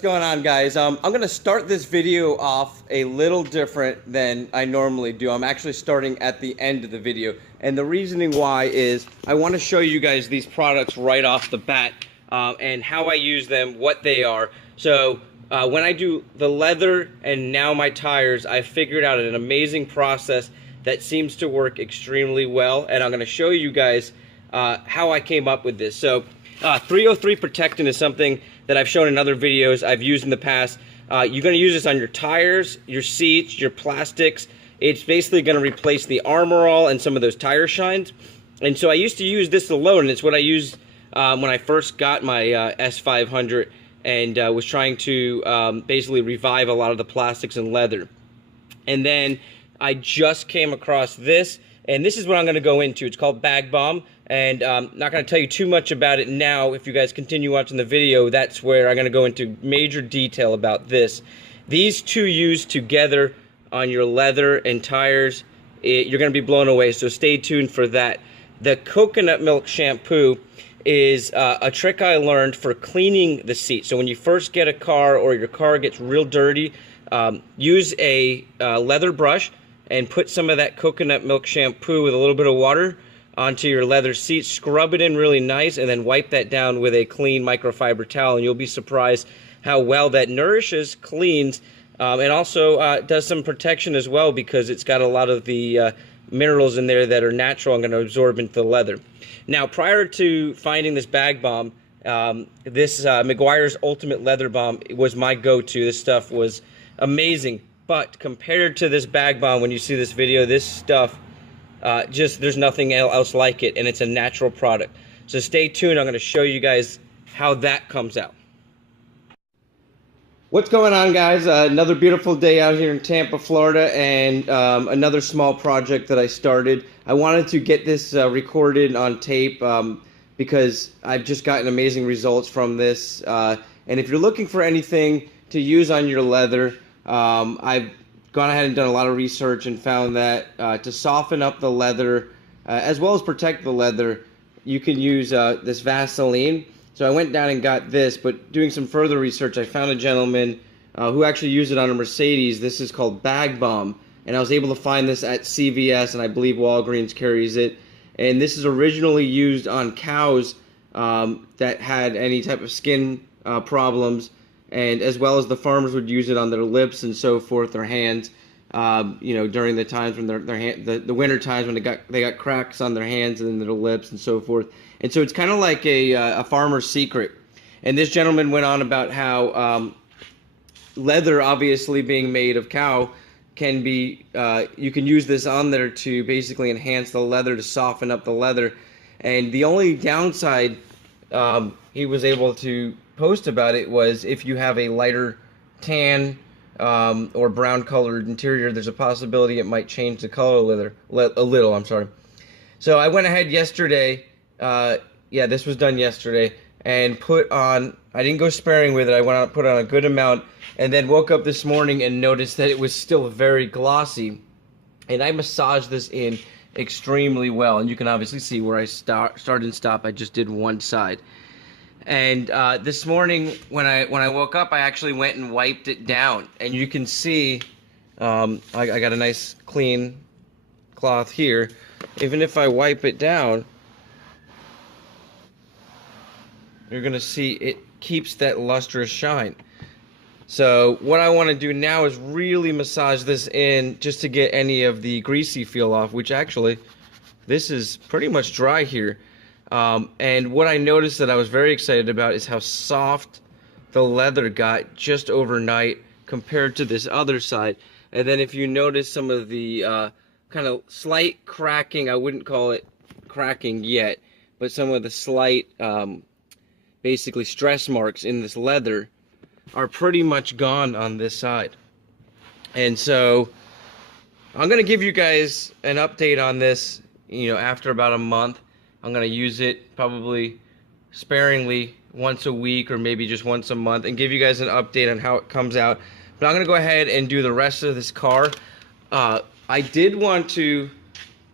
What's going on, guys? I'm gonna start this video off a little different than I normally do. I'm actually starting at the end of the video, and the reasoning why is I want to show you guys these products right off the bat, and how I use them, what they are. So when I do the leather and now my tires, I figured out an amazing process that seems to work extremely well, and I'm going to show you guys how I came up with this. So 303 protectant is something that I've shown in other videos I've used in the past. You're going to use this on your tires, your seats, your plastics. It's basically going to replace the Armor All and some of those tire shines. And so I used to use this alone, and it's what I used when I first got my S500 and was trying to basically revive a lot of the plastics and leather. And then I just came across this, and this is what I'm going to go into. It's called Bag Balm, and I'm not going to tell you too much about it now. If you guys continue watching the video, that's where I'm going to go into major detail about this. These two used together on your leather and tires, you're going to be blown away, so stay tuned for that. The coconut milk shampoo is a trick I learned for cleaning the seat. So when you first get a car or your car gets real dirty, use a leather brush and put some of that coconut milk shampoo with a little bit of water onto your leather seat, scrub it in really nice, and then wipe that down with a clean microfiber towel, and you'll be surprised how well that nourishes, cleans, and also does some protection as well, because it's got a lot of the minerals in there that are natural and going to absorb into the leather. Now, prior to finding this Bag Balm, this Meguiar's Ultimate Leather Balm was my go-to. This stuff was amazing. But compared to this Bag Balm, when you see this video, this stuff, there's nothing else like it, and it's a natural product. So stay tuned. I'm going to show you guys how that comes out. What's going on, guys? Another beautiful day out here in Tampa, Florida, and another small project that I started. I wanted to get this recorded on tape because I've just gotten amazing results from this. And if you're looking for anything to use on your leather, I've gone ahead and done a lot of research and found that to soften up the leather as well as protect the leather, you can use this Vaseline. So I went down and got this, but doing some further research, I found a gentleman who actually used it on a Mercedes. This is called Bag Balm, and I was able to find this at CVS, and I believe Walgreens carries it. And this is originally used on cows that had any type of skin problems, and as well as the farmers would use it on their lips and so forth, their hands, you know, during the times when the winter times when they got cracks on their hands and their lips and so forth. And so it's kind of like a farmer's secret. And this gentleman went on about how leather, obviously being made of cow, can be you can use this on there to basically enhance the leather, to soften up the leather. And the only downside he was able to post about it was if you have a lighter tan or brown colored interior, there's a possibility it might change the color a little. I'm sorry. So I went ahead yesterday, yeah, this was done yesterday, and put on, I didn't go sparing with it, I went out and put on a good amount, and then woke up this morning and noticed that it was still very glossy, and I massaged this in extremely well, and you can obviously see where I start and stop. I just did one side. And this morning when I woke up, I actually went and wiped it down, and you can see I got a nice clean cloth here. Even if I wipe it down, you're gonna see it keeps that lustrous shine. So what I want to do now is really massage this in just to get any of the greasy feel off, which actually this is pretty much dry here. And what I noticed that I was very excited about is how soft the leather got just overnight compared to this other side. And then if you notice some of the kind of slight cracking, I wouldn't call it cracking yet, but some of the slight basically stress marks in this leather are pretty much gone on this side. And so I'm going to give you guys an update on this, you know, after about a month. I'm going to use it probably sparingly once a week or maybe just once a month and give you guys an update on how it comes out. But I'm going to go ahead and do the rest of this car. I did want to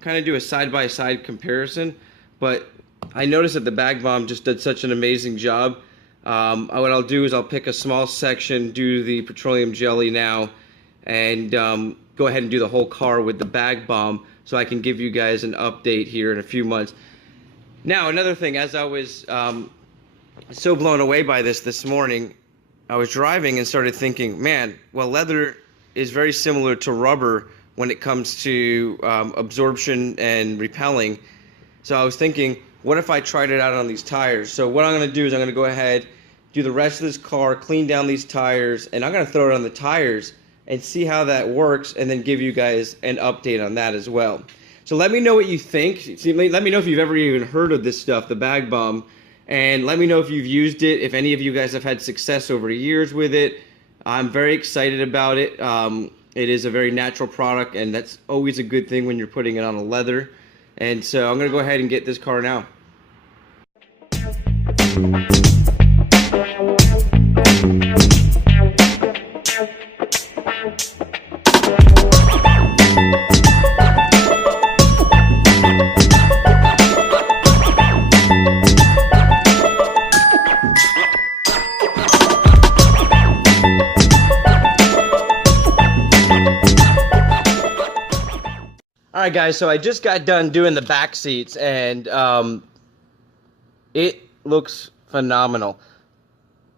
kind of do a side-by-side comparison, but I noticed that the Bag Balm just did such an amazing job what I'll do is I'll pick a small section, do the petroleum jelly now, and go ahead and do the whole car with the Bag Balm, so I can give you guys an update here in a few months. Now, another thing, as I was so blown away by this morning, I was driving and started thinking, man, well, leather is very similar to rubber when it comes to absorption and repelling. So I was thinking, what if I tried it out on these tires? So what I'm going to do is I'm going to go ahead, do the rest of this car, clean down these tires, and I'm going to throw it on the tires and see how that works, and then give you guys an update on that as well. So let me know what you think. Let me know if you've ever even heard of this stuff, the Bag Balm, and let me know if you've used it, if any of you guys have had success over years with it. I'm very excited about it. It is a very natural product, and that's always a good thing when you're putting it on a leather. And so I'm going to go ahead and get this car now. Alright guys, so I just got done doing the back seats, and it looks phenomenal.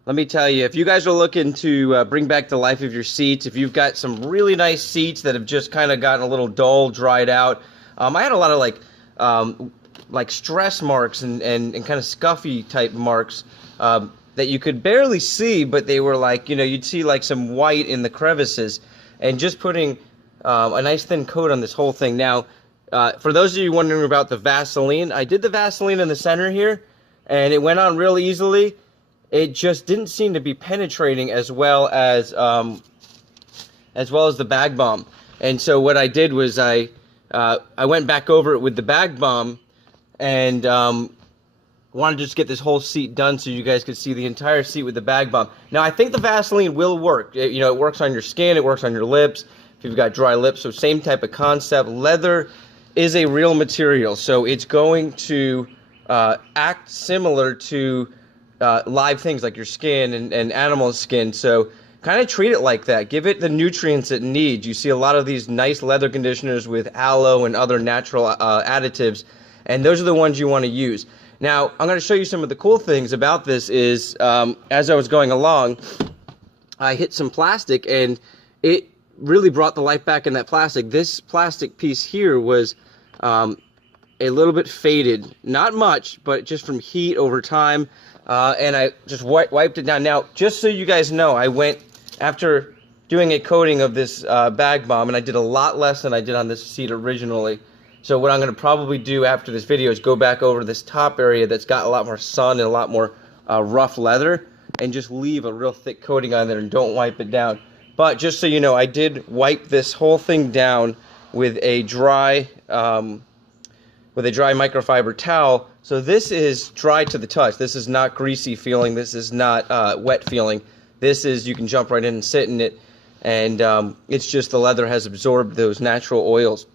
Let me tell you, if you guys are looking to bring back the life of your seats, if you've got some really nice seats that have just kind of gotten a little dull, dried out, I had a lot of like stress marks and kind of scuffy type marks that you could barely see, but they were like, you know, you'd see like some white in the crevices, and just putting a nice thin coat on this whole thing. Now, for those of you wondering about the Vaseline, I did the Vaseline in the center here, and it went on real easily. It just didn't seem to be penetrating as well as the Bag Balm. And so what I did was I went back over it with the Bag Balm, and wanted to just get this whole seat done so you guys could see the entire seat with the Bag Balm. Now, I think the Vaseline will work. You know, it works on your skin, it works on your lips, if you've got dry lips, so same type of concept. Leather is a real material, so it's going to act similar to live things like your skin and animal skin. So kind of treat it like that. Give it the nutrients it needs. You see a lot of these nice leather conditioners with aloe and other natural additives, and those are the ones you want to use. Now, I'm going to show you some of the cool things about this is, as I was going along, I hit some plastic, and it really brought the life back in that plastic. This plastic piece here was a little bit faded. Not much, but just from heat over time, and I just wiped it down. Now, just so you guys know, I went, after doing a coating of this Bag Balm, and I did a lot less than I did on this seat originally. So what I'm going to probably do after this video is go back over this top area that's got a lot more sun and a lot more rough leather, and just leave a real thick coating on there and don't wipe it down. But just so you know, I did wipe this whole thing down with a dry microfiber towel. So this is dry to the touch. This is not greasy feeling. This is not wet feeling. This is, you can jump right in and sit in it, and it's just the leather has absorbed those natural oils.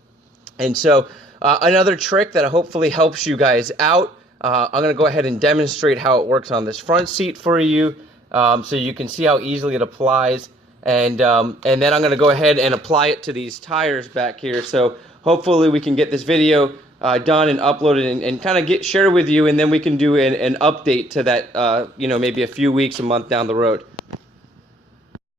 And so another trick that hopefully helps you guys out, I'm going to go ahead and demonstrate how it works on this front seat for you, so you can see how easily it applies. And then I'm going to go ahead and apply it to these tires back here. So hopefully we can get this video done and uploaded and kind of shared with you, and then we can do an update to that, you know, maybe a few weeks, a month down the road.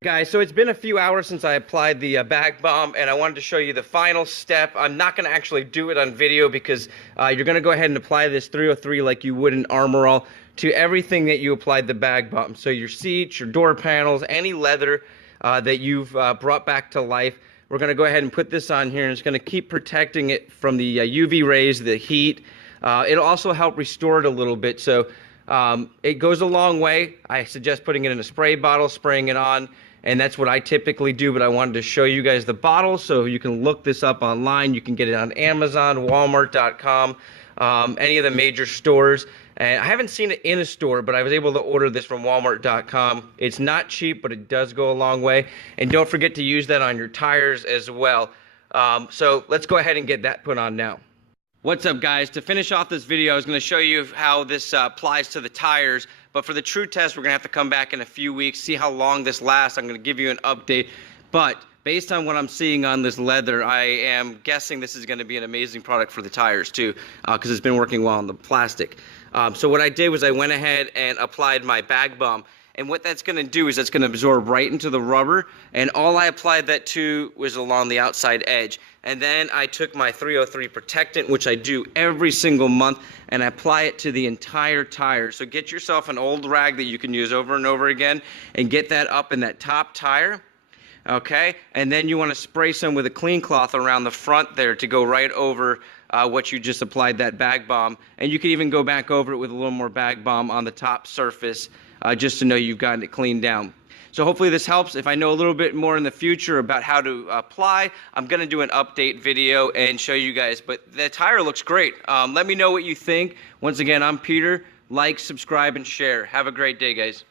Guys, so it's been a few hours since I applied the Bag Balm, and I wanted to show you the final step. I'm not going to actually do it on video because you're going to go ahead and apply this 303 like you would an Armor All to everything that you applied the Bag Balm. So your seats, your door panels, any leather that you've brought back to life. We're going to go ahead and put this on here, and it's going to keep protecting it from the UV rays, the heat. It'll also help restore it a little bit. So it goes a long way. I suggest putting it in a spray bottle, spraying it on, and that's what I typically do, but I wanted to show you guys the bottle so you can look this up online. You can get it on Amazon, Walmart.com, any of the major stores. And I haven't seen it in a store, but I was able to order this from Walmart.com. It's not cheap, but it does go a long way. And don't forget to use that on your tires as well. So let's go ahead and get that put on now. What's up, guys? To finish off this video, I was going to show you how this applies to the tires, but for the true test, we're going to have to come back in a few weeks, see how long this lasts. I'm going to give you an update, but based on what I'm seeing on this leather, I am guessing this is going to be an amazing product for the tires too, because it's been working well on the plastic. So what I did was I went ahead and applied my Bag Balm. And what that's going to do is that's going to absorb right into the rubber, and all I applied that to was along the outside edge. And then I took my 303 protectant, which I do every single month, and I apply it to the entire tire. So get yourself an old rag that you can use over and over again and get that up in that top tire. Okay, and then you want to spray some with a clean cloth around the front there to go right over what you just applied that Bag Balm. And you can even go back over it with a little more Bag Balm on the top surface, just to know you've gotten it cleaned down. So hopefully this helps. If I know a little bit more in the future about how to apply, I'm going to do an update video and show you guys. But the tire looks great. Let me know what you think. Once again, I'm Peter. Like, subscribe, and share. Have a great day, guys.